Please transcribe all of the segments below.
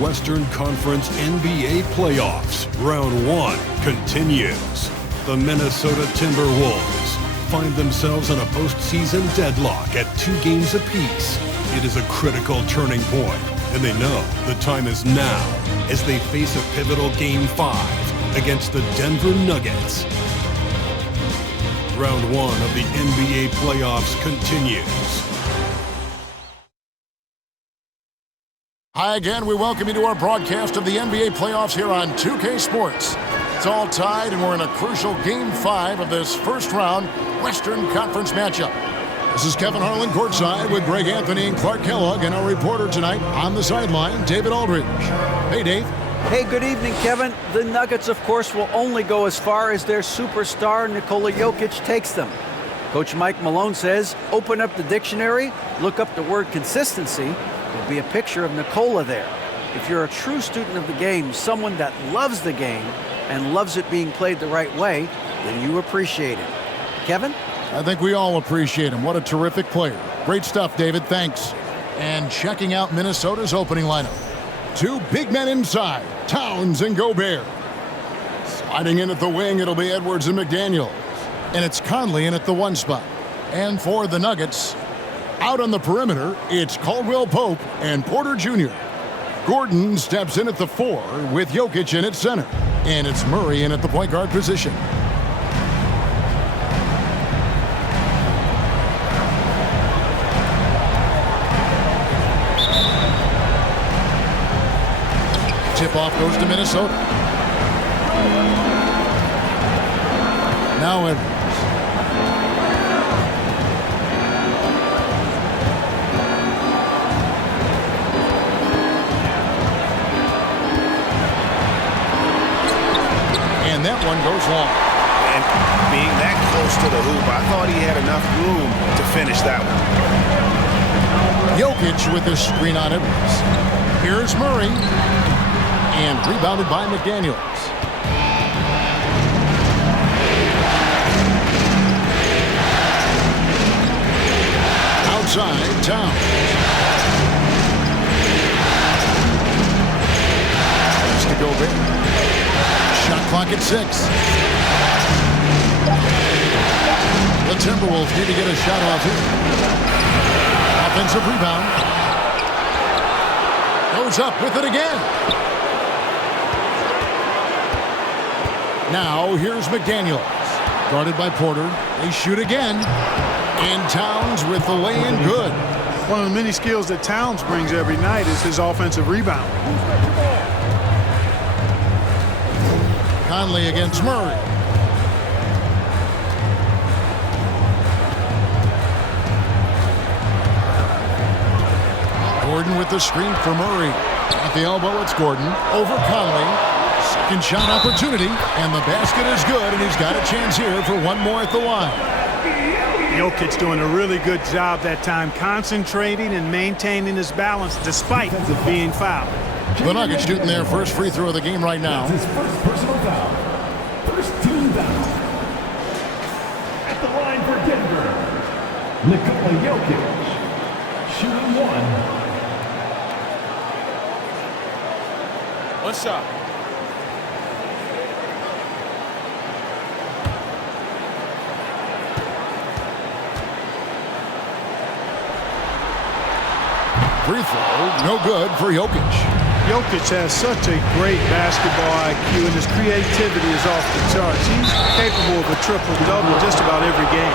Western Conference NBA playoffs. Round 1 continues. The Minnesota Timberwolves find themselves in a postseason deadlock at 2 games apiece. It is a critical turning point, and they know the time is now as they face a pivotal Game 5 against the Denver Nuggets. Round 1 of the NBA playoffs continues. Hi again, we welcome you to our broadcast of the NBA playoffs here on 2K Sports. It's all tied and we're in a crucial Game 5 of this first round Western Conference matchup. This is Kevin Harlan courtside with Greg Anthony and Clark Kellogg, and our reporter tonight on the sideline, David Aldridge. Hey, Dave. Hey, good evening, Kevin. The Nuggets, of course, will only go as far as their superstar Nikola Jokic takes them. Coach Mike Malone says, open up the dictionary, look up the word consistency. There'll be a picture of Nikola there. If you're a true student of the game, someone that loves the game and loves it being played the right way, then you appreciate it. Kevin? I think we all appreciate him. What a terrific player. Great stuff, David. Thanks. And checking out Minnesota's opening lineup. 2 big men inside, Towns and Gobert. Sliding in at the wing, it'll be Edwards and McDaniels. And it's Conley in at the 1 spot. And for the Nuggets, out on the perimeter, it's Caldwell Pope and Porter Jr. Gordon steps in at the 4 with Jokic in at center. And it's Murray in at the point guard position. Tip-off goes to Minnesota. Now Edwards. And that one goes long. And being that close to the hoop, I thought he had enough room to finish that one. Jokic with the screen on Edwards. Here's Murray. And rebounded by McDaniels. Outside, Towns. Pass to Gobert. Shot clock at 6. The Timberwolves need to get a shot off here. Offensive rebound. Goes up with it again. Now, here's McDaniels. Guarded by Porter. They shoot again. And Towns with the lay-in good. One of the many skills that Towns brings every night is his offensive rebound. Conley against Murray. Gordon with the screen for Murray. At the elbow, it's Gordon. Over Conley. Second shot opportunity, and the basket is good, and he's got a chance here for one more at the line. Jokic doing a really good job that time, concentrating and maintaining his balance despite being fouled. The Nuggets shooting their first free throw of the game right now. That's his first personal foul. First team foul. At the line for Denver, Nikola Jokic, shooting 1. One shot. Free throw, no good for Jokic. Jokic has such a great basketball IQ, and his creativity is off the charts. He's capable of a triple-double just about every game.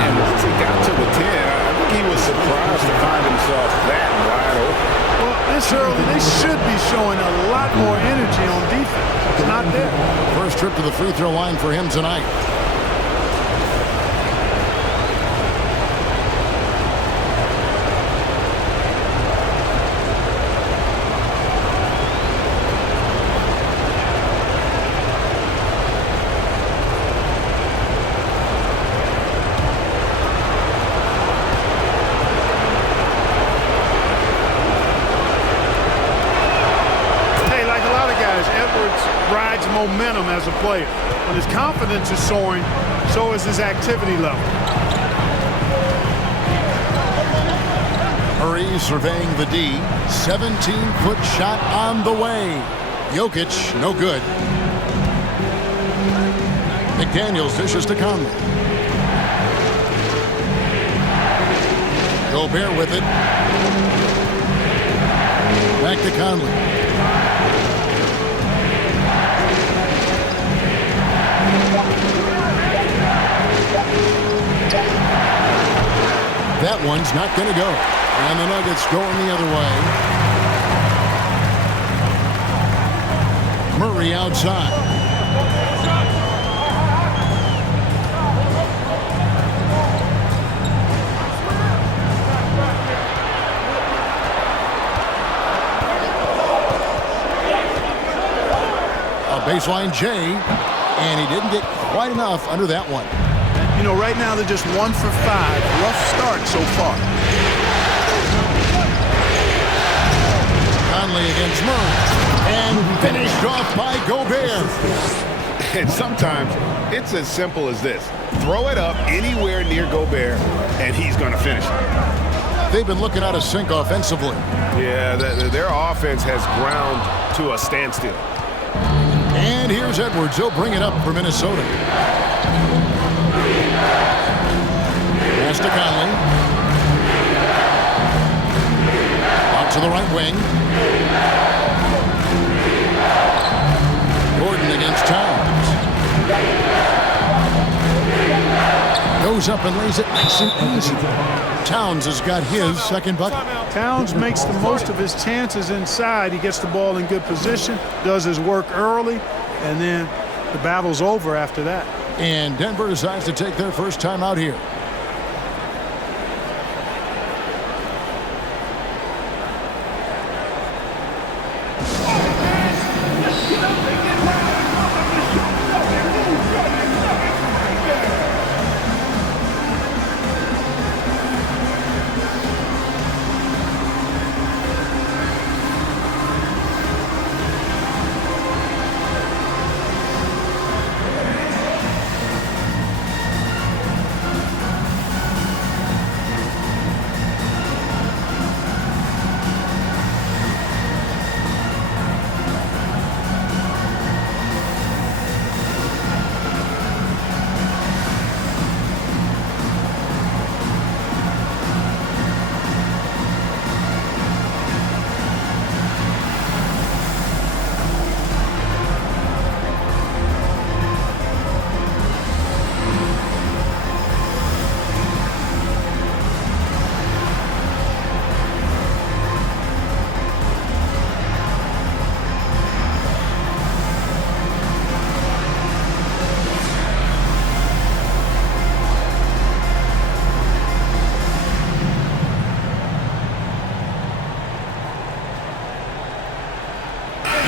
And once he got to the 10, I think he was surprised to find himself that wide open. Well, this early, they should be showing a lot more energy on defense. It's not there. First trip to the free throw line for him tonight. Rides momentum as a player. When his confidence is soaring, so is his activity level. Murray surveying the D. 17-foot shot on the way. Jokic, no good. McDaniels dishes to Conley. Gobert with it. Back to Conley. That one's not going to go. And the Nuggets going the other way. Murray outside. A baseline J, and he didn't get quite enough under that one. You know, right now they're just 1 for 5. Rough start so far. Conley against Murray. And finished off by Gobert. And sometimes it's as simple as this. Throw it up anywhere near Gobert, and he's going to finish it. They've been looking out of sync offensively. Yeah, their offense has ground to a standstill. And here's Edwards. He'll bring it up for Minnesota. Pass to Conley. Out to the right wing. Gordon against Towns. Goes up and lays it nice and easy. Towns has got his second bucket. Towns makes the most of his chances inside. He gets the ball in good position, does his work early, and then the battle's over after that. And Denver decides to take their first time out here.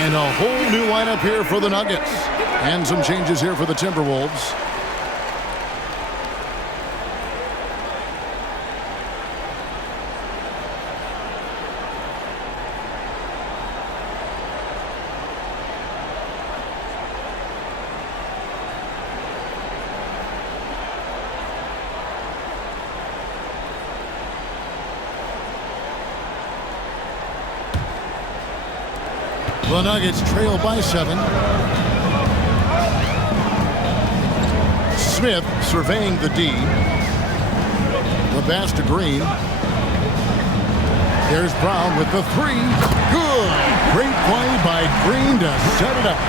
And a whole new lineup here for the Nuggets. And some changes here for the Timberwolves. The Nuggets trail by 7. Smith surveying the D. The pass to Green. There's Brown with the 3. Good. Great play by Green to set it up.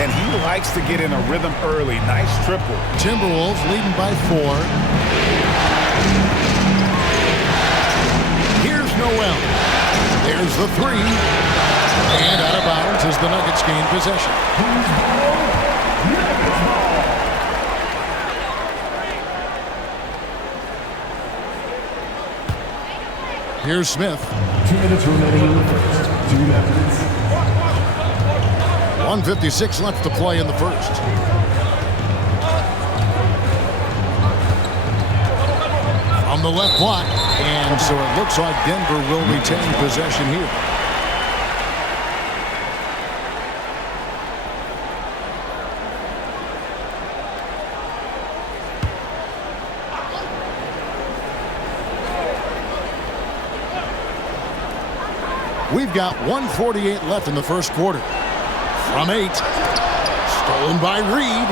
And he likes to get in a rhythm early. Nice triple. Timberwolves leading by 4. Here's Noel. There's the 3. And out of bounds as the Nuggets gain possession. Here's Smith. 2 minutes remaining in the first. 2 minutes. 1:56 left to play in the first. On the left block. And so it looks like Denver will retain possession here. We've got 1:48 left in the first quarter. From 8. Stolen by Reed.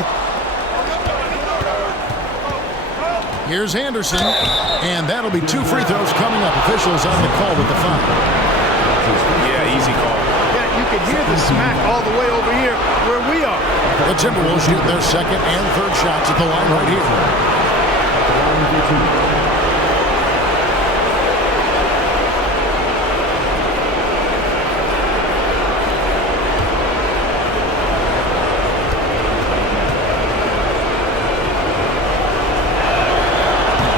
Here's Anderson. And that'll be 2 free throws coming up. Officials on the call with the foul. Yeah, easy call. Yeah, you can hear the smack all the way over here where we are. The Timberwolves shoot their second and third shots at the line right here.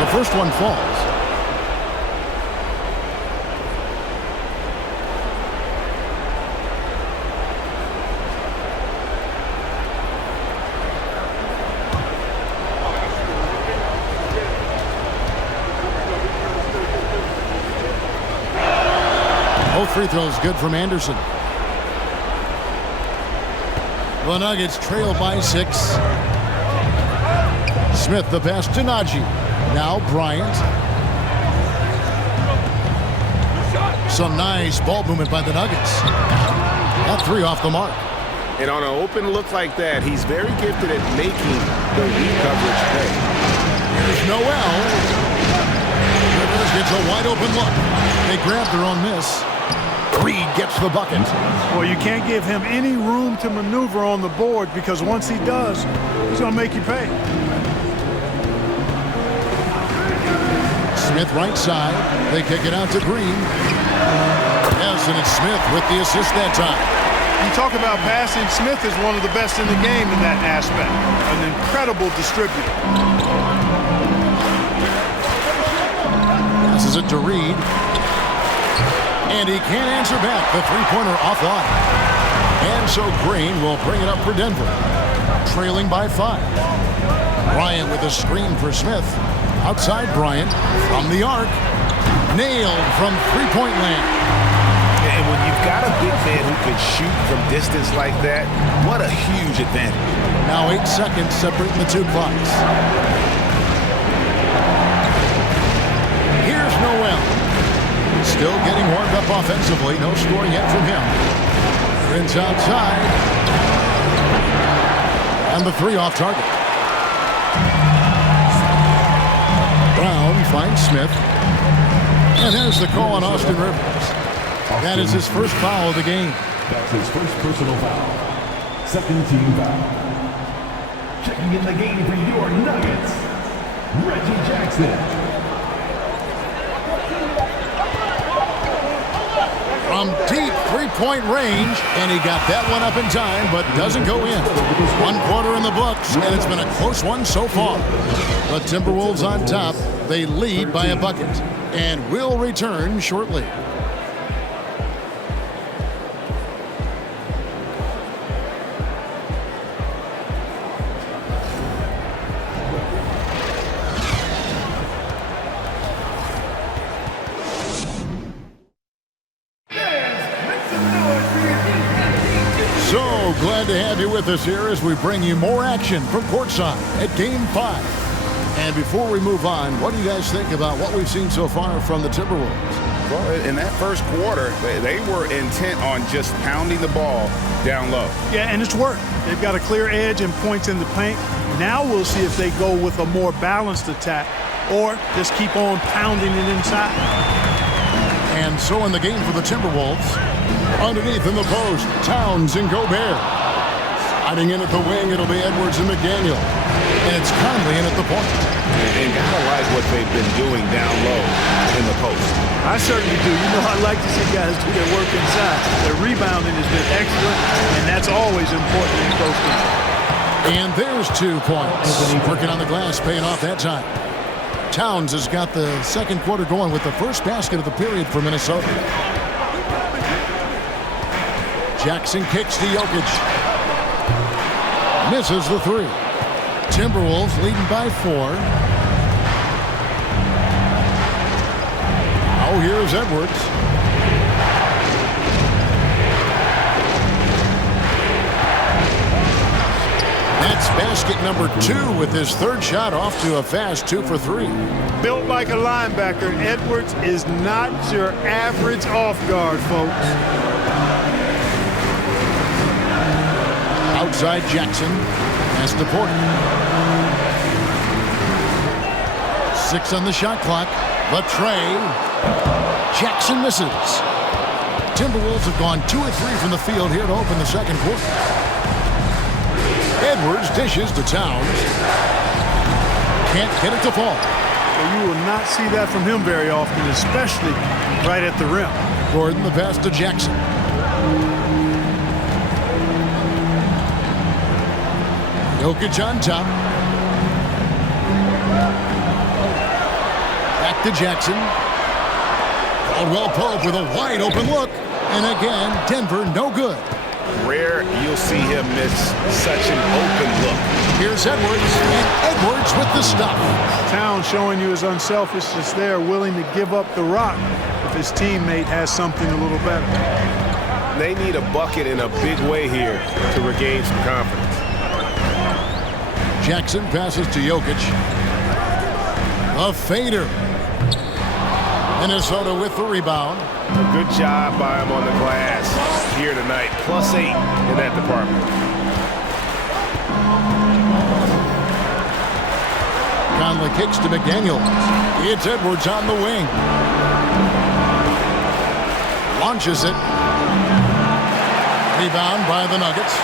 The first one falls. Both free throws good from Anderson. The Nuggets trail by 6. Smith the pass to Najee. Now Bryant. Some nice ball movement by the Nuggets. That 3 off the mark. And on an open look like that, he's very gifted at making the weak coverage pay. Here's Noel. Rivers gets a wide open look. They grab their own miss. Reed gets the bucket. Well, you can't give him any room to maneuver on the board because once he does, he's going to make you pay. Smith right side. They kick it out to Green. Yes, and it's Smith with the assist that time. You talk about passing, Smith is one of the best in the game in that aspect. An incredible distributor. Passes it to Reed. And he can't answer back. The three-pointer offline. And so Green will bring it up for Denver. Trailing by 5. Bryant with a screen for Smith. Outside Bryant from the arc. Nailed from three-point land. And when you've got a big man who can shoot from distance like that, what a huge advantage. Now 8 seconds separating the 2 clocks. Here's Noel. Still getting warmed up offensively. No scoring yet from him. Prince outside. And the 3 off target. Brown finds Smith. And there's the call on Austin Rivers. That is his first foul of the game. That's his first personal foul. Second team foul. Checking in the game for your Nuggets, Reggie Jackson. From deep three-point range, and he got that one up in time, but doesn't go in. 1 quarter in the books, and it's been a close one so far. The Timberwolves on top. They lead by a bucket, and will return shortly. Glad to have you with us here as we bring you more action from courtside at Game 5. And before we move on, what do you guys think about what we've seen so far from the Timberwolves? Well, in that first quarter, they were intent on just pounding the ball down low. Yeah, and it's worked. They've got a clear edge and points in the paint. Now we'll see if they go with a more balanced attack or just keep on pounding it inside. And so in the game for the Timberwolves, underneath in the post, Towns and Gobert. Hiding in at the wing, it'll be Edwards and McDaniel. And it's Conley in at the point. And gotta like what they've been doing down low in the post. I certainly do. You know, I like to see guys do their work inside. Their rebounding has been excellent, and that's always important in close games. And there's 2 points. Working on the glass, paying off that time. Towns has got the second quarter going with the first basket of the period for Minnesota. Jackson kicks to Jokic. Misses the 3. Timberwolves leading by 4. Now here's Edwards. That's basket number 2 with his third shot off to a fast 2 for 3. Built like a linebacker, Edwards is not your average off guard, folks. Outside Jackson. Pass to Porter. 6 on the shot clock. The tray. Jackson misses. Timberwolves have gone 2 of 3 from the field here to open the second quarter. Edwards dishes to Towns. Can't get it to fall. Well, you will not see that from him very often, especially right at the rim. Gordon, the pass to Jackson. Jokic on top. Back to Jackson. Caldwell Pope with a wide open look. And again, Denver no good. Rare you'll see him miss such an open look. Here's Edwards, and Edwards with the stop. Towns showing you his unselfishness there, willing to give up the rock if his teammate has something a little better. They need a bucket in a big way here to regain some confidence. Jackson passes to Jokic. A fader. Minnesota with the rebound. Good job by him on the glass here tonight. +8 in that department. Conley kicks to McDaniels. It's Edwards on the wing. Launches it. Rebound by the Nuggets.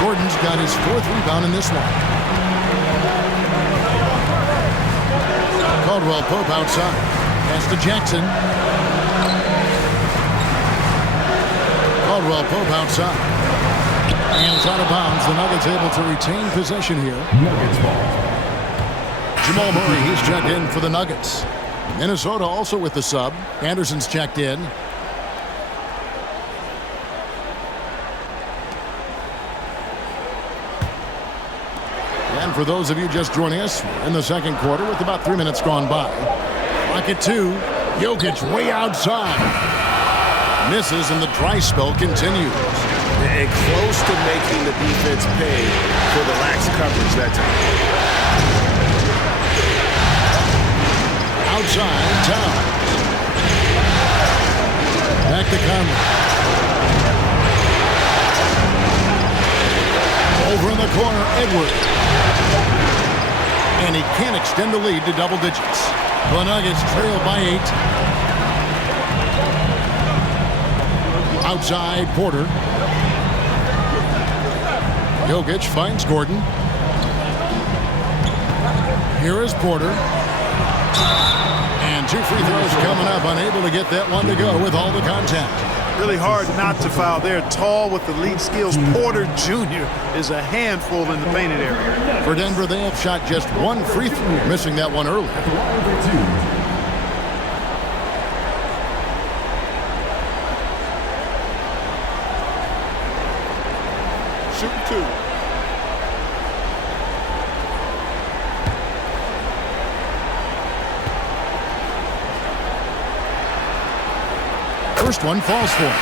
Gordon's got his 4th rebound in this one. Caldwell Pope outside. Pass to Jackson. Caldwell Pope outside. And it's out of bounds. The Nuggets able to retain possession here. Nuggets ball. Jamal Murray, he's checked in for the Nuggets. Minnesota also with the sub. Anderson's checked in. And for those of you just joining us, in the second quarter with about 3 minutes gone by. Rocket 2, Jokic way outside. Misses and the dry spell continues. And close to making the defense pay for the lax coverage that time. Outside, Towns. Back to Conley. Over in the corner, Edwards. And he can't extend the lead to double digits. The Nuggets trail by 8. Outside, Porter. Jokic finds Gordon. Here is Porter. And 2 free throws coming up. Unable to get that one to go with all the contact. Really hard not to foul there. Tall with the lead skills. Porter Jr. is a handful in the painted area. For Denver, they have shot just 1 free throw, missing that one early. At the line for 2. Shoot 2. First one falls for him.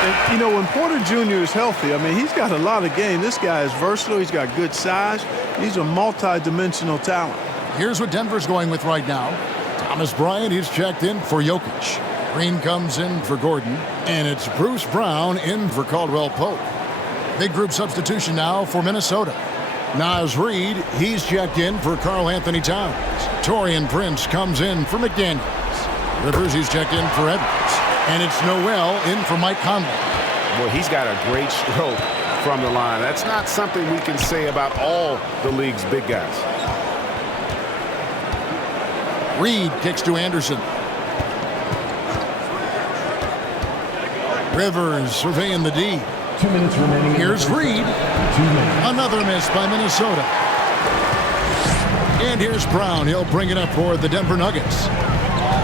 And, you know, when Porter Jr. is healthy, I mean, he's got a lot of game. This guy is versatile. He's got good size. He's a multi-dimensional talent. Here's what Denver's going with right now. Thomas Bryant, he's checked in for Jokic. Green comes in for Gordon. And it's Bruce Brown in for Caldwell Pope. Big group substitution now for Minnesota. Naz Reid, he's checked in for Karl Anthony Towns. Taurean Prince comes in for McDaniels. Rivers, he's checked in for Edwards. And it's Noel in for Mike Conley. Well, he's got a great stroke from the line. That's not something we can say about all the league's big guys. Reid kicks to Anderson. Rivers surveying the D. 2 minutes remaining. Here's Reid. 2 minutes. Another miss by Minnesota. And here's Brown. He'll bring it up for the Denver Nuggets.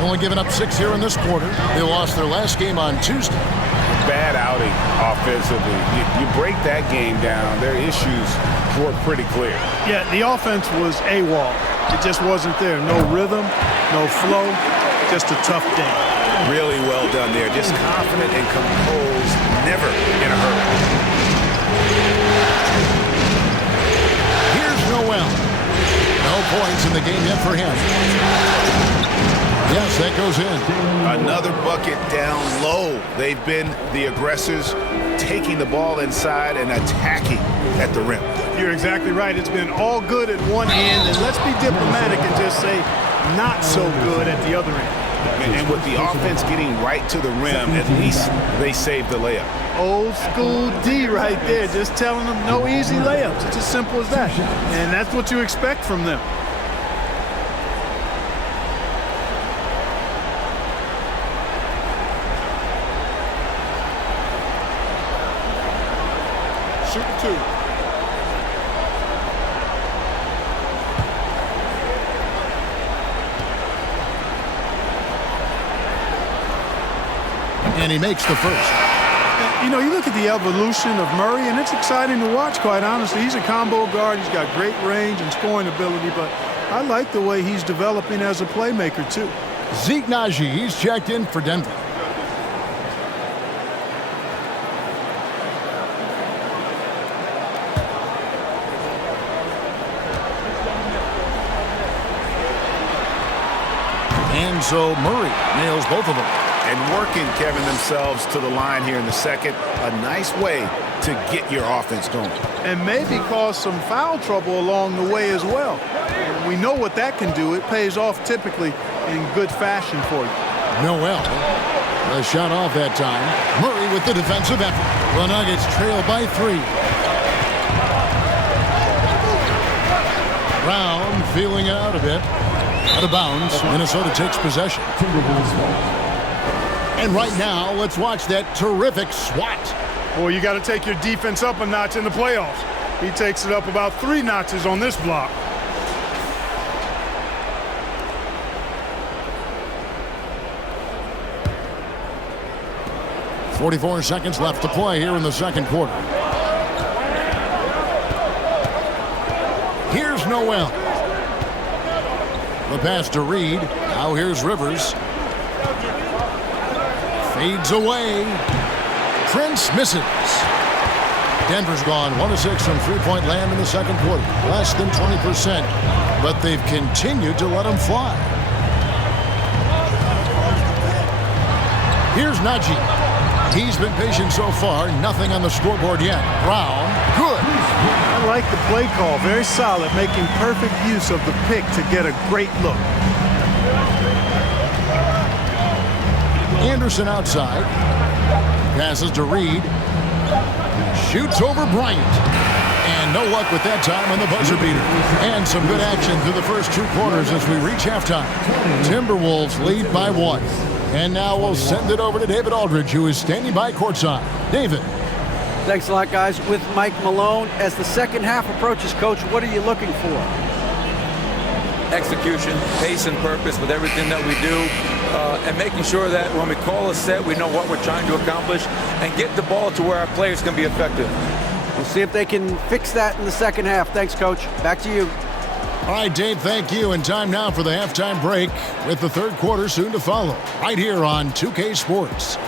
Only giving up 6 here in this quarter. They lost their last game on Tuesday. Bad outing offensively. You break that game down, their issues were pretty clear. Yeah, the offense was AWOL. It just wasn't there. No rhythm, no flow, just a tough day. Really well done there. Just confident and composed, never in a hurry. Here's No points in the game yet for him. Yes, that goes in. Another bucket down low. They've been the aggressors, taking the ball inside and attacking at the rim. You're exactly right. It's been all good at one end, and let's be diplomatic and just say not so good at the other end. And with the offense getting right to the rim, at least they saved the layup. Old school D right there, just telling them no easy layups. It's as simple as that. And that's what you expect from them. Shoot two. And he makes the first. You know, you look at the evolution of Murray, and it's exciting to watch, quite honestly. He's a combo guard. He's got great range and scoring ability, but I like the way he's developing as a playmaker, too. Zeke Naji, he's checked in for Denver. And so Murray nails both of them. And working, Kevin, themselves to the line here in the second. A nice way to get your offense going. And maybe cause some foul trouble along the way as well. And we know what that can do. It pays off typically in good fashion for you. Noel. A shot off that time. Murray with the defensive effort. The Nuggets trail by 3. Brown feeling it out a bit. Out of bounds. Minnesota takes possession. And right now, let's watch that terrific swat. Boy, you got to take your defense up a notch in the playoffs. He takes it up about 3 notches on this block. .44 seconds left to play here in the second quarter. Here's Noel. The pass to Reed. Now here's Rivers. Fades away. Prince misses. Denver's gone 1-6 from three-point land in the second quarter. Less than 20%, but they've continued to let them fly. Here's Naji. He's been patient so far. Nothing on the scoreboard yet. Brown, good. I like the play call. Very solid, making perfect use of the pick to get a great look. Anderson outside. Passes to Reed. Shoots over Bryant. And no luck with that time on the buzzer beater. And some good action through the first 2 quarters as we reach halftime. Timberwolves lead by 1. And now we'll send it over to David Aldridge, who is standing by courtside. David. Thanks a lot, guys. With Mike Malone, as the second half approaches, Coach, what are you looking for? Execution, pace and purpose with everything that we do, and making sure that when we call a set, we know what we're trying to accomplish and get the ball to where our players can be effective. We'll see if they can fix that in the second half. Thanks, Coach. Back to you. All right, Dave, thank you. And time now for the halftime break with the third quarter soon to follow. Right here on 2K Sports.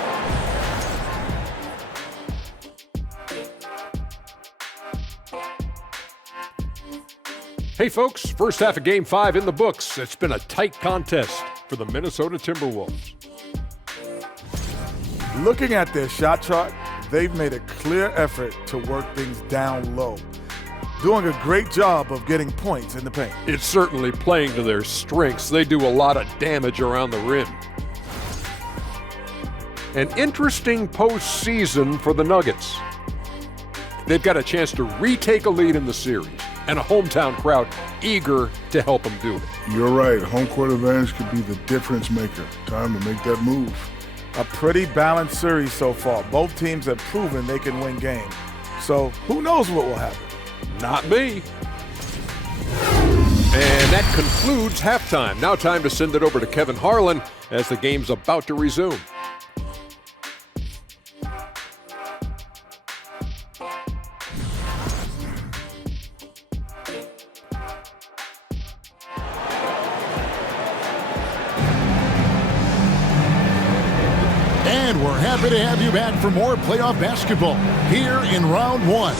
Hey folks, first half of Game 5 in the books. It's been a tight contest for the Minnesota Timberwolves. Looking at their shot chart, they've made a clear effort to work things down low, doing a great job of getting points in the paint. It's certainly playing to their strengths. They do a lot of damage around the rim. An interesting postseason for the Nuggets. They've got a chance to retake a lead in the series, and a hometown crowd eager to help them do it. You're right. Home court advantage could be the difference maker. Time to make that move. A pretty balanced series so far. Both teams have proven they can win games. So who knows what will happen? Not me. And that concludes halftime. Now time to send it over to Kevin Harlan as the game's about to resume. And we're happy to have you back for more playoff basketball here in round 1.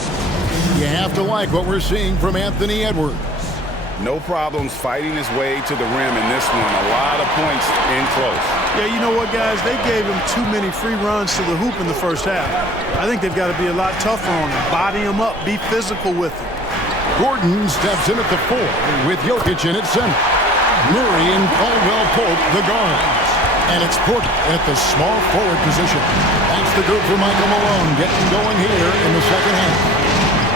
You have to like what we're seeing from Anthony Edwards. No problems fighting his way to the rim in this one. A lot of points in close. Yeah, you know what, guys? They gave him too many free runs to the hoop in the first half. I think they've got to be a lot tougher on him. Body him up. Be physical with him. Gordon steps in at the 4 with Jokic in at center. Murray and Caldwell Pope, the guards. And it's Porter at the small forward position. That's the group for Michael Malone getting going here in the second half.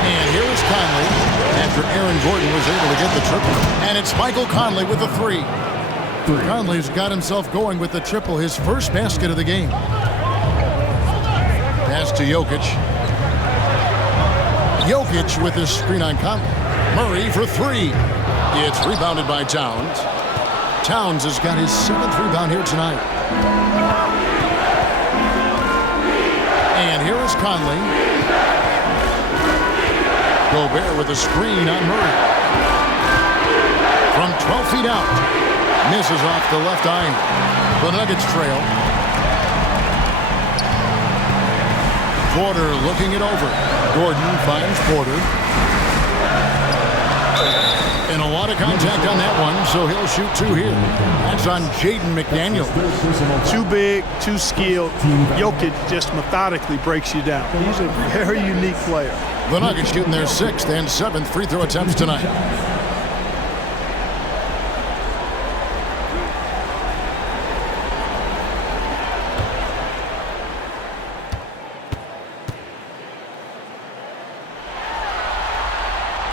And here is Conley after Aaron Gordon was able to get the triple. And it's Michael Conley with the 3. Conley's got himself going with the triple, his first basket of the game. Pass to Jokic. Jokic with his screen on Conley. Murray for 3. It's rebounded by Towns. Towns has got his 7th rebound here tonight. And here is Conley. Gobert with a screen on Murray. From 12 feet out. Misses off the left iron. The Nuggets trail. Porter looking it over. Gordon finds Porter. And a lot of contact on that one, so he'll shoot 2 here. That's on Jaden McDaniel. Too big, too skilled. Jokic just methodically breaks you down. He's a very unique player. The Nuggets shooting their 6th and 7th free throw attempts tonight.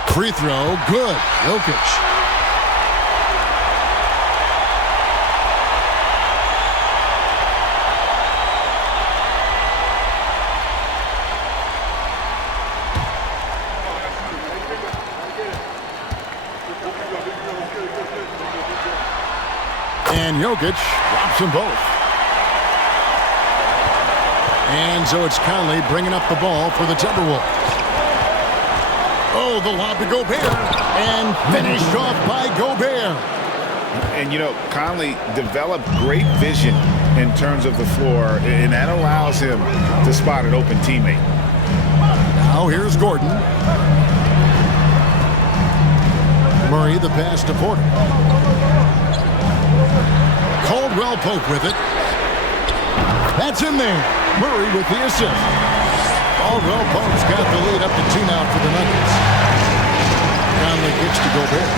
Free throw, good. Jokic. And Jokic drops them both. And so it's Conley bringing up the ball for the Timberwolves. Oh, the lob to Gobert, and finished off by Gobert. And, you know, Conley developed great vision in terms of the floor, and that allows him to spot an open teammate. Now here's Gordon. Murray, the pass to Porter. Caldwell Pope with it. That's in there. Murray with the assist. Caldwell Pope's got the lead up to 2 now for the Nuggets. Conley kicks to Gobert.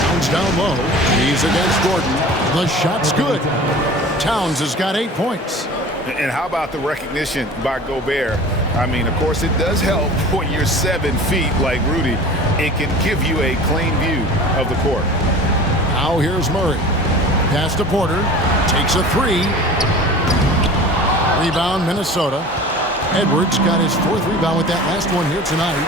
Towns down low. He's against Gordon. The shot's good. Towns has got 8 points. And how about the recognition by Gobert? I mean, of course, it does help when you're 7 feet like Rudy. It can give you a clean view of the court. Now here's Murray. Pass to Porter. Takes a 3. Rebound, Minnesota. Edwards got his 4th rebound with that last one here tonight.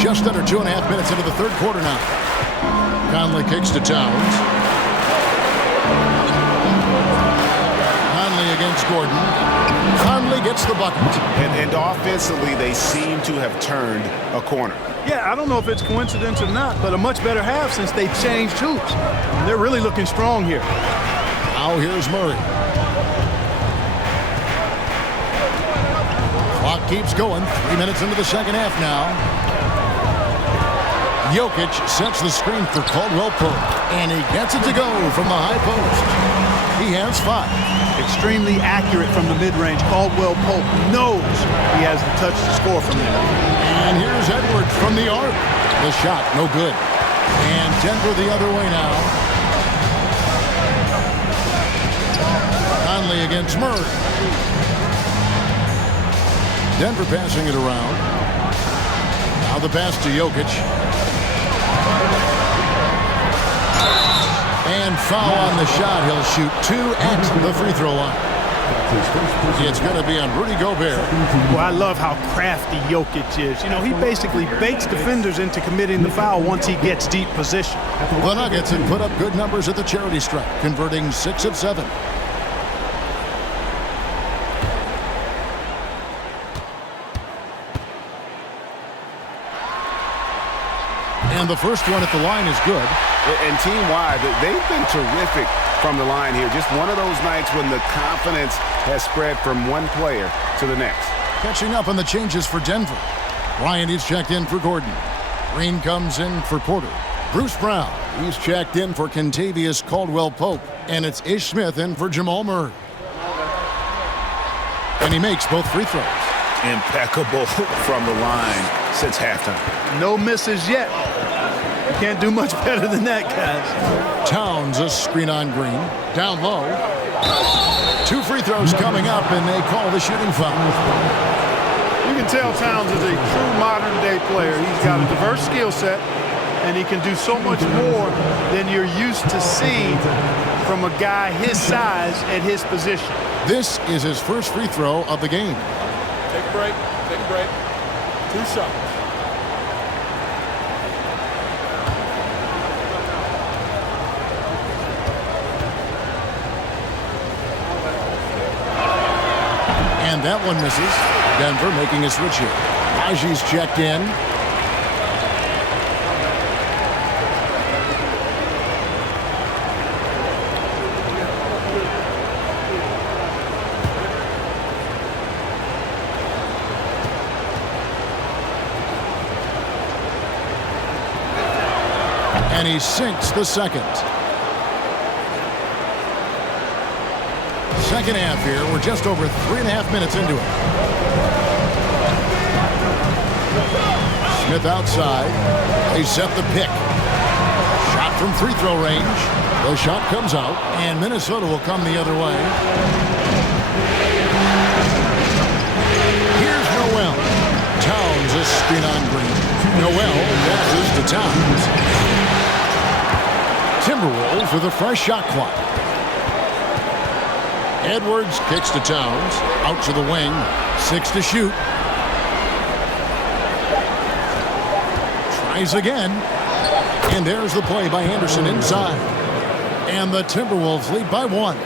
Just under 2.5 minutes into the 3rd quarter now. Conley kicks to Towns. Conley against Gordon. Conley gets the bucket. And offensively, they seem to have turned a corner. Yeah, I don't know if it's coincidence or not, but a much better half since they've changed hoops. They're really looking strong here. Now here's Murray. Clock keeps going. 3 minutes into the second half now. Jokic sets the screen for Caldwell Pope, and he gets it to go from the high post. He has 5. Extremely accurate from the mid-range. Caldwell Pope knows he has the touch to score from there. And here's Edwards from the arc. The shot, no good. And Denver the other way now. Conley against Murray. Denver passing it around. Now the pass to Jokic. And foul on the shot. He'll shoot 2 at the free throw line. It's going to be on Rudy Gobert. Well, I love how crafty Jokic is. You know, he basically baits defenders into committing the foul once he gets deep position. The Nuggets have put up good numbers at the charity stripe, converting 6 of 7. And the first one at the line is good. And team-wide, they've been terrific from the line here. Just one of those nights when the confidence has spread from one player to the next. Catching up on the changes for Denver. Bryant is checked in for Gordon. Green comes in for Porter. Bruce Brown, he's checked in for Kentavious Caldwell-Pope. And it's Ish Smith in for Jamal Murray. And he makes both free throws. Impeccable from the line since halftime. No misses yet. You can't do much better than that, guys. Towns a screen on Green. Down low. 2 free throws coming up, and they call the shooting foul. You can tell Towns is a true modern-day player. He's got a diverse skill set, and he can do so much more than you're used to seeing from a guy his size at his position. This is his first free throw of the game. Take a break. Take a break. 2 shots. And that one misses. Denver making a switch here. Raji's checked in. And he sinks the second. Second half here. We're just over 3.5 minutes into it. Smith outside. They set the pick. Shot from free throw range. The shot comes out, and Minnesota will come the other way. Here's Noel. Towns a screen on Green. Noel passes to Towns. Timberwolves with a fresh shot clock. Edwards kicks to Towns. Out to the wing. 6 to shoot. Tries again. And there's the play by Anderson inside. And the Timberwolves lead by 1.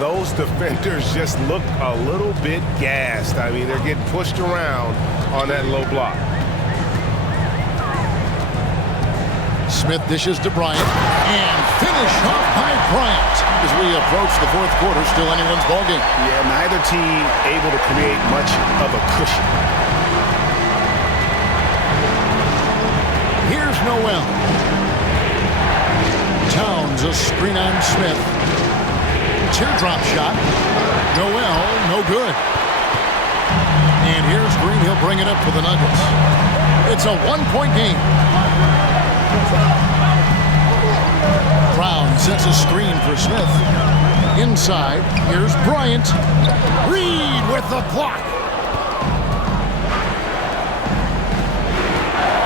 Those defenders just look a little bit gassed. I mean, they're getting pushed around on that low block. Smith dishes to Bryant. And finish off by Bryant. As we approach the 4th quarter, still anyone's ballgame. Yeah, neither team able to create much of a cushion. Here's Noel. Towns a screen on Smith. Teardrop shot. Noel, no good. And here's Green. He'll bring it up for the Nuggets. It's a 1-point game. Brown sets a screen for Smith. Inside, here's Bryant. Reed with the block.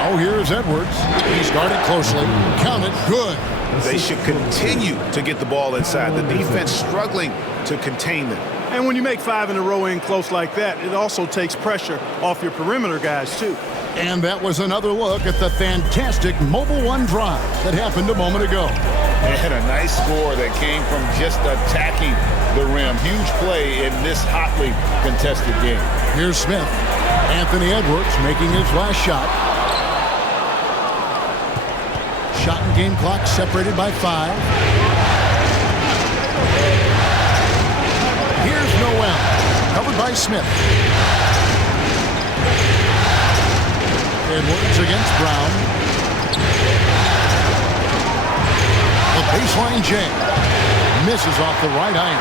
Oh, here's Edwards. He's guarded closely. Counted. Good. They should continue to get the ball inside. The defense struggling to contain them. And when you make 5 in a row in close like that, it also takes pressure off your perimeter guys, too. And that was another look at the fantastic Mobile One drive that happened a moment ago. And a nice score that came from just attacking the rim. Huge play in this hotly contested game. Here's Smith. Anthony Edwards making his last shot. Shot and game clock separated by 5. Here's Noel. Covered by Smith. Edwards against Brown. The baseline jam. Misses off the right iron.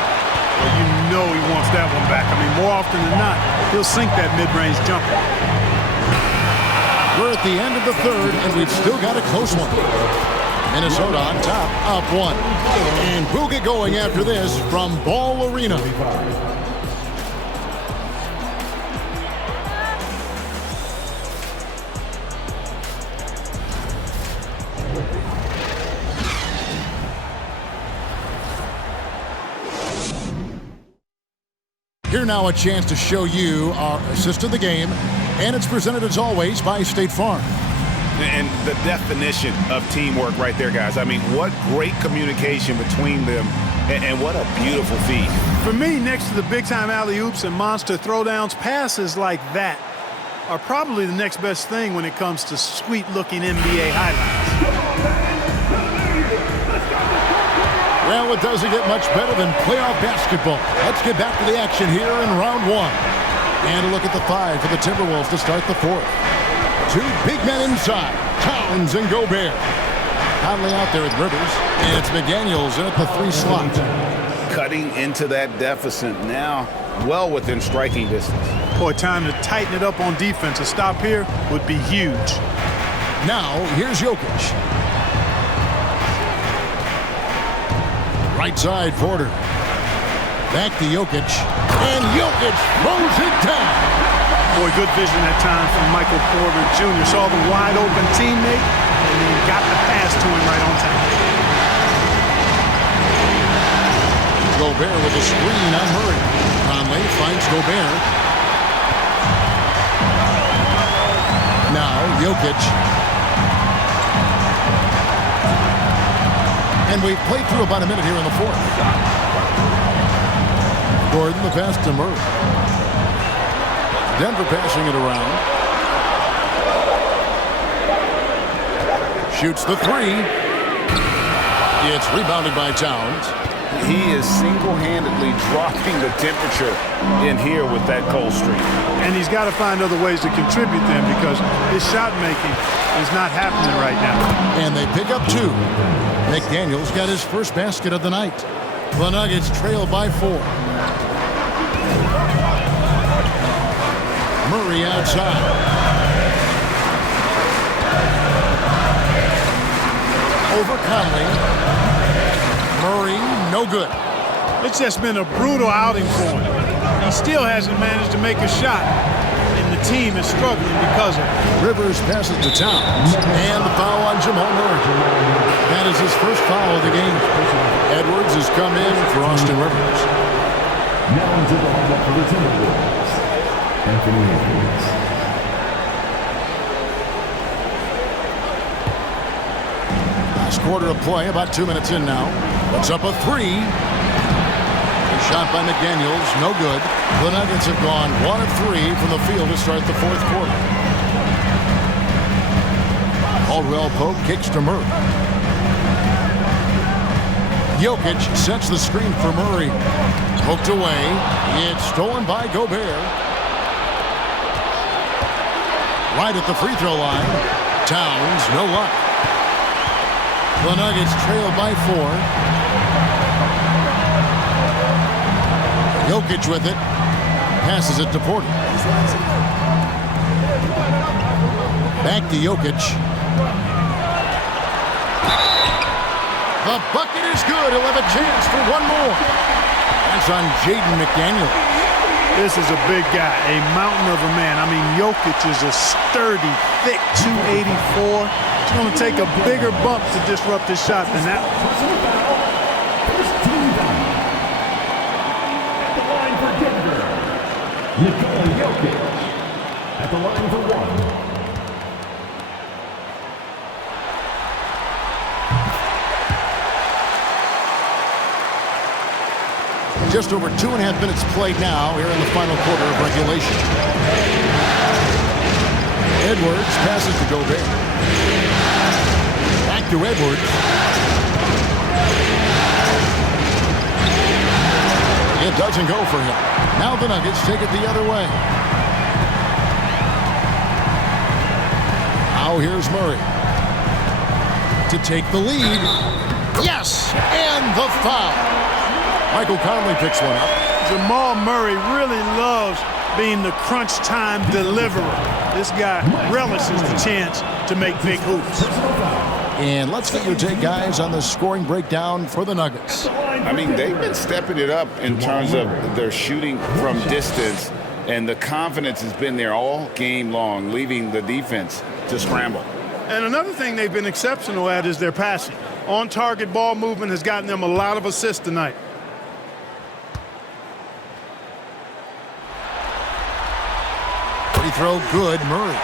Well, you know he wants that one back. I mean, more often than not, he'll sink that mid-range jumper. We're at the end of the 3rd, and we've still got a close one. Minnesota on top, up 1. And we'll get going after this from Ball Arena. Here now a chance to show you our assist of the game, and it's presented as always by State Farm. And the definition of teamwork right there, guys. I mean, what great communication between them, and what a beautiful feed. For me, next to the big-time alley-oops and monster throwdowns, passes like that are probably the next best thing when it comes to sweet-looking NBA highlights. Well, it doesn't get much better than playoff basketball. Let's get back to the action here in round 1. And a look at the 5 for the Timberwolves to start the 4th. 2 big men inside, Towns and Gobert. Conley out there with Rivers, and it's McDaniels in at the 3 slot. Cutting into that deficit now, well within striking distance. Boy, time to tighten it up on defense. A stop here would be huge. Now, here's Jokic. Right side, Porter. Back to Jokic. And Jokic throws it down. Boy, good vision that time from Michael Porter Jr. Saw the wide open teammate and then got the pass to him right on time. Gobert with a screen on Murray. Conley finds Gobert. Now, Jokic. And we've played through about a minute here in the 4th. Gordon, the pass to Murray. Denver passing it around. Shoots the 3. It's rebounded by Towns. He is single-handedly dropping the temperature in here with that cold streak. And he's got to find other ways to contribute then because his shot making is not happening right now. And they pick up 2. McDaniels got his first basket of the night. The Nuggets trail by 4. Murray outside. Over Conley. Murray, no good. It's just been a brutal outing for him. He still hasn't managed to make a shot, and the team is struggling because of it. Rivers passes to Towns, and the foul on Jamal Murray. That is his first foul of the game. Edwards has come in for Austin Rivers. Now into the lineup for the Timberwolves, Anthony Edwards. Last quarter of play, about 2 minutes in now. Puts up a 3. A shot by McDaniels, no good. The Nuggets have gone 1 of 3 from the field to start the 4th quarter. Caldwell Pope kicks to Murray. Jokic sets the screen for Murray. Poked away. It's stolen by Gobert. Right at the free throw line. Towns, no luck. The Nuggets trail by 4. Jokic with it. Passes it to Porter. Back to Jokic. The bucket is good. He'll have a chance for one more. That's on Jaden McDaniels. This is a big guy, a mountain of a man. I mean, Jokic is a sturdy, thick 284. It's going to take a bigger bump to disrupt his shot than that. First team down. At the line for Denver, Nikola Jokic. At the line for 1. Just over 2.5 minutes played now here in the final quarter of regulation. Edwards passes to Gobert. Back to Edwards. It doesn't go for him. Now the Nuggets take it the other way. Now here's Murray to take the lead. Yes, and the foul. Michael Conley picks one up. Jamal Murray really loves being the crunch time deliverer. This guy relishes the chance to make big hoops. And let's get your take, guys, on the scoring breakdown for the Nuggets. I mean, they've been stepping it up in terms of their shooting from distance, and the confidence has been there all game long, leaving the defense to scramble. And another thing they've been exceptional at is their passing. On-target ball movement has gotten them a lot of assists tonight. Free throw good, Murray.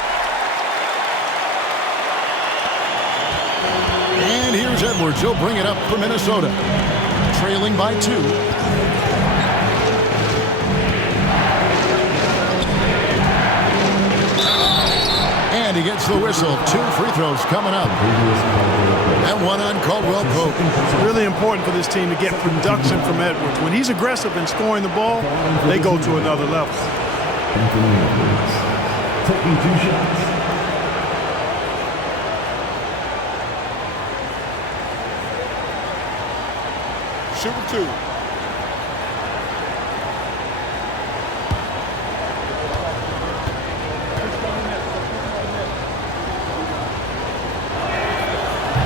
And here's Edwards. He'll bring it up for Minnesota. Trailing by 2. And he gets the whistle. 2 free throws coming up. And one on Caldwell Pope. It's really important for this team to get production from Edwards. When he's aggressive in scoring the ball, they go to another level. Anthony Edwards. Taking 2 shots. Shooting 2.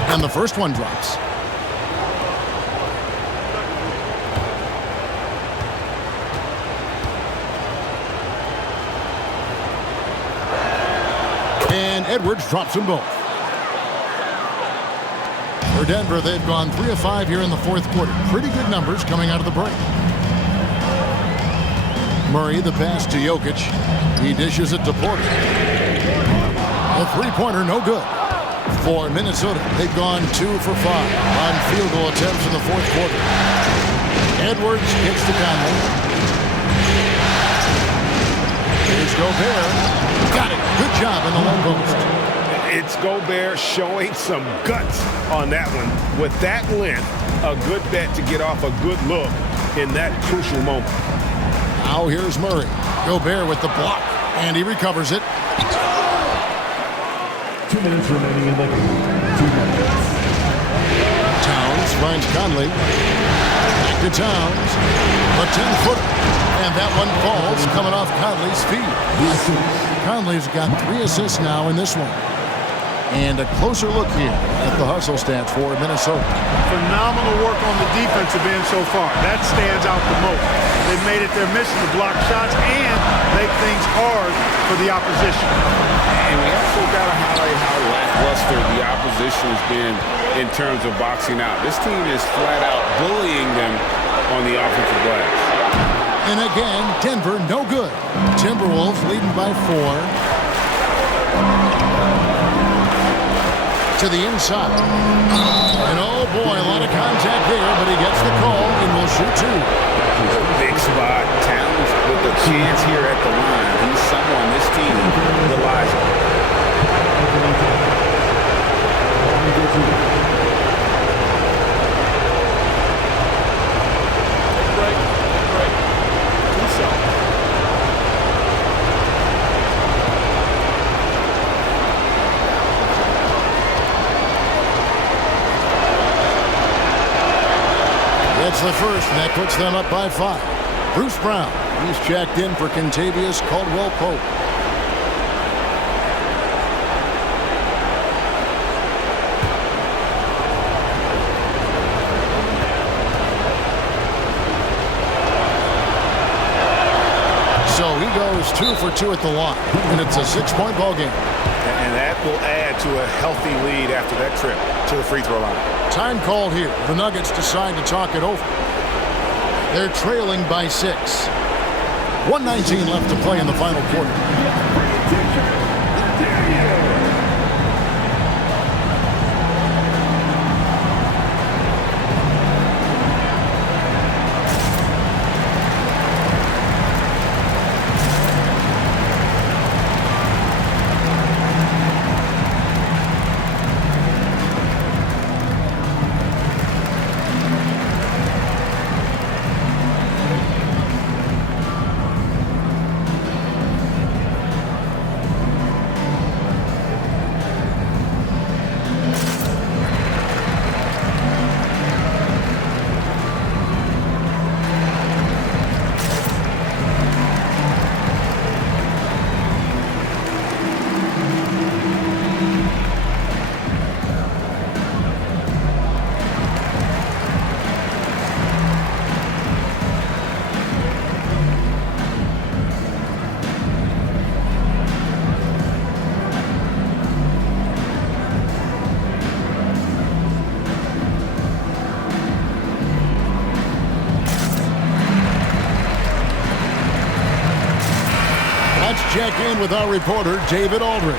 And the first one drops. And Edwards drops them both. For Denver, they've gone 3 of 5 here in the fourth quarter. Pretty good numbers coming out of the break. Murray, the pass to Jokic. He dishes it to Porter. A three-pointer, no good. For Minnesota, they've gone 2 for 5 on field goal attempts in the fourth quarter. Edwards kicks to Conley. Here's Gobert. Got it. Good job in the low post. It's Gobert showing some guts on that one. With that length, a good bet to get off a good look in that crucial moment. Now here's Murray. Gobert with the block, and he recovers it. 2 minutes remaining in the game. 2 minutes. Towns finds Conley. Back to Towns. A 10-footer. And that one falls coming off Conley's feet. Conley's got 3 assists now in this one. And a closer look here at the hustle stats for Minnesota. Phenomenal work on the defensive end so far. That stands out the most. They've made it their mission to block shots and make things hard for the opposition. And we also got to highlight how lackluster the opposition has been in terms of boxing out. This team is flat out bullying them on the offensive glass. And again, Denver no good. Timberwolves leading by 4. To the inside. And oh boy, a lot of contact there, but he gets the call and will shoot 2. Big spot. Towns with a chance here at the line. He's someone this team relies on. That's the first, and that puts them up by 5. Bruce Brown, he's checked in for Kentavious Caldwell-Pope. So he goes 2 for 2 at the line, and it's a 6-point ball game. And that will add to a healthy lead after that trip to the free throw line. Time called here. The Nuggets decide to talk it over. They're trailing by 6. 1:19 left to play in the final quarter. Check in with our reporter, David Aldridge.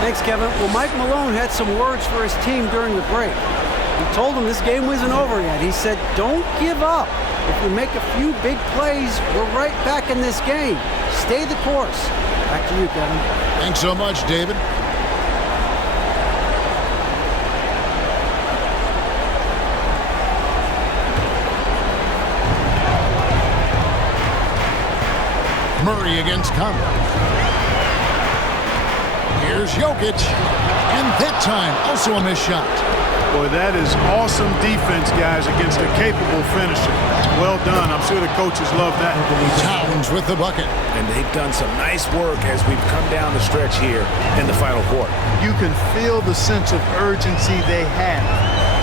Thanks, Kevin. Well, Mike Malone had some words for his team during the break. He told them this game wasn't over yet. He said, don't give up. If we make a few big plays, we're right back in this game. Stay the course. Back to you, Kevin. Thanks so much, David. Murray against Conley. Here's Jokic. And that time, also a missed shot. Boy, that is awesome defense, guys, against a capable finisher. Well done. I'm sure the coaches love that. Towns with the bucket. And they've done some nice work as we've come down the stretch here in the final quarter. You can feel the sense of urgency they have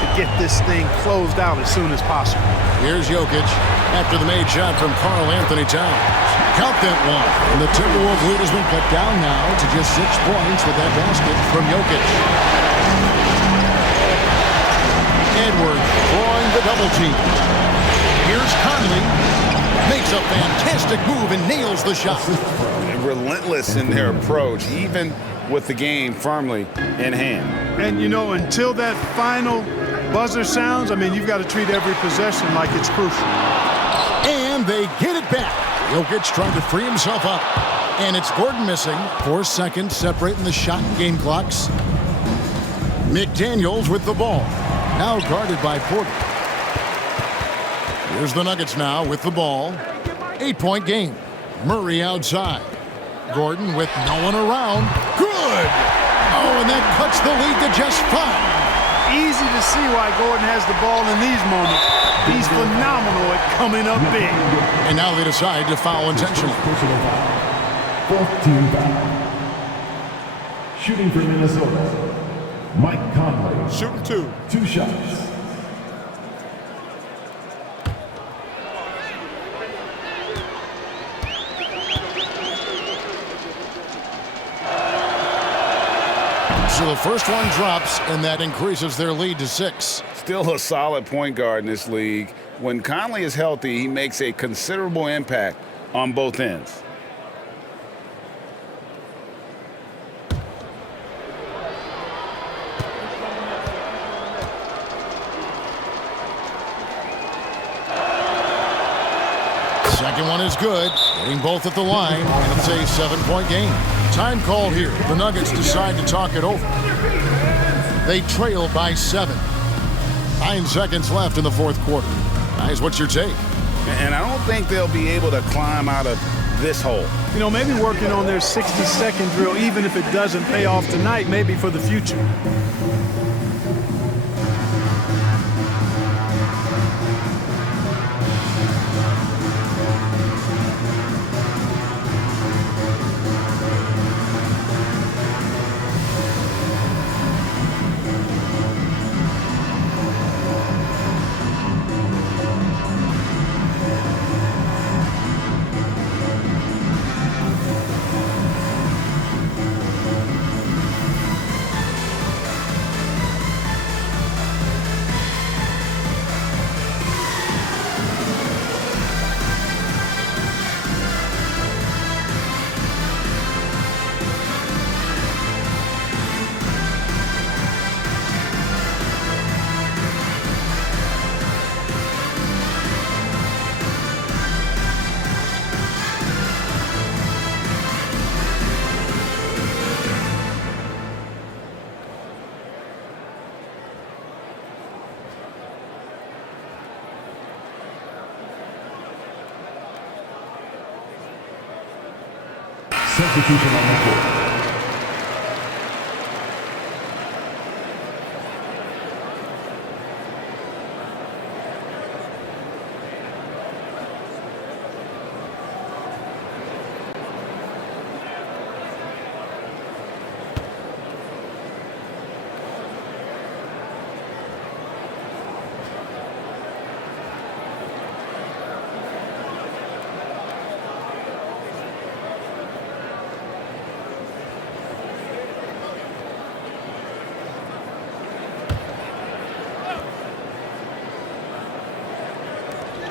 to get this thing closed out as soon as possible. Here's Jokic after the made shot from Karl Anthony Towns. Count that one. And the Timberwolves lead has been cut down now to just 6 points with that basket from Jokic. Edwards drawing the double team. Here's Conley. Makes a fantastic move and nails the shot. Relentless in their approach, even with the game firmly in hand. And, you know, until that final buzzer sounds, I mean, you've got to treat every possession like it's crucial. And they get it back. Jokic trying to free himself up. And it's Gordon missing. 4 seconds separating the shot and game clocks. McDaniels with the ball. Now guarded by Porter. Here's the Nuggets now with the ball. 8-point game. Murray outside. Gordon with no one around. Good! Oh, and that cuts the lead to just 5. Easy to see why Gordon has the ball in these moments. He's phenomenal at coming up big. And now they decide to foul intentionally. 4th team foul. Shooting for Minnesota, Mike Conley. Shooting 2. 2 shots. So the first one drops, and that increases their lead to 6. Still a solid point guard in this league. When Conley is healthy, he makes a considerable impact on both ends. Second one is good. Getting both at the line, and it's a 7-point game. Time called here. The Nuggets decide to talk it over. They trail by 7. 9 seconds left in the 4th quarter. Guys, what's your take? And I don't think they'll be able to climb out of this hole. You know, maybe working on their 60-second drill, even if it doesn't pay off tonight, maybe for the future. Substitution on the court.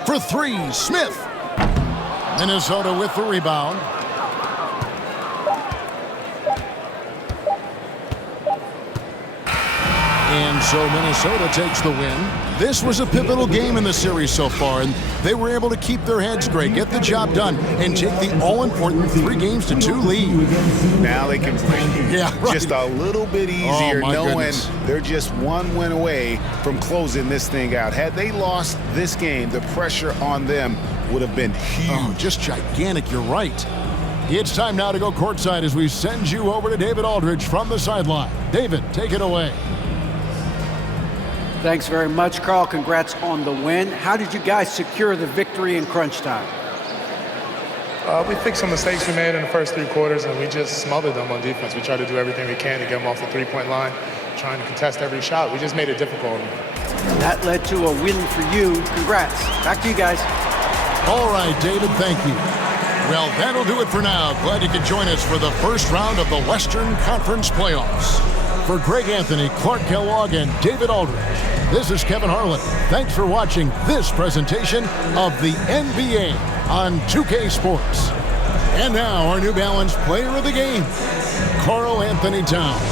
For 3, Smith. Minnesota with the rebound. And so Minnesota takes the win. This was a pivotal game in the series so far, and they were able to keep their heads straight, get the job done, and take the all-important 3-2 lead. Now they can breathe just a little bit easier, knowing they're just one win away from closing this thing out. Had they lost this game, the pressure on them would have been huge. Oh, just gigantic, you're right. It's time now to go courtside as we send you over to David Aldridge from the sideline. David, take it away. Thanks very much, Carl. Congrats on the win. How did you guys secure the victory in crunch time? We fixed some mistakes we made in the first 3 quarters, and we just smothered them on defense. We tried to do everything we can to get them off the 3-point line, trying to contest every shot. We just made it difficult. That led to a win for you. Congrats. Back to you guys. All right, David, thank you. Well, that'll do it for now. Glad you could join us for the first round of the Western Conference Playoffs. For Greg Anthony, Clark Kellogg, and David Aldridge, this is Kevin Harlan. Thanks for watching this presentation of the NBA on 2K Sports. And now, our New Balance Player of the Game, Karl Anthony Towns.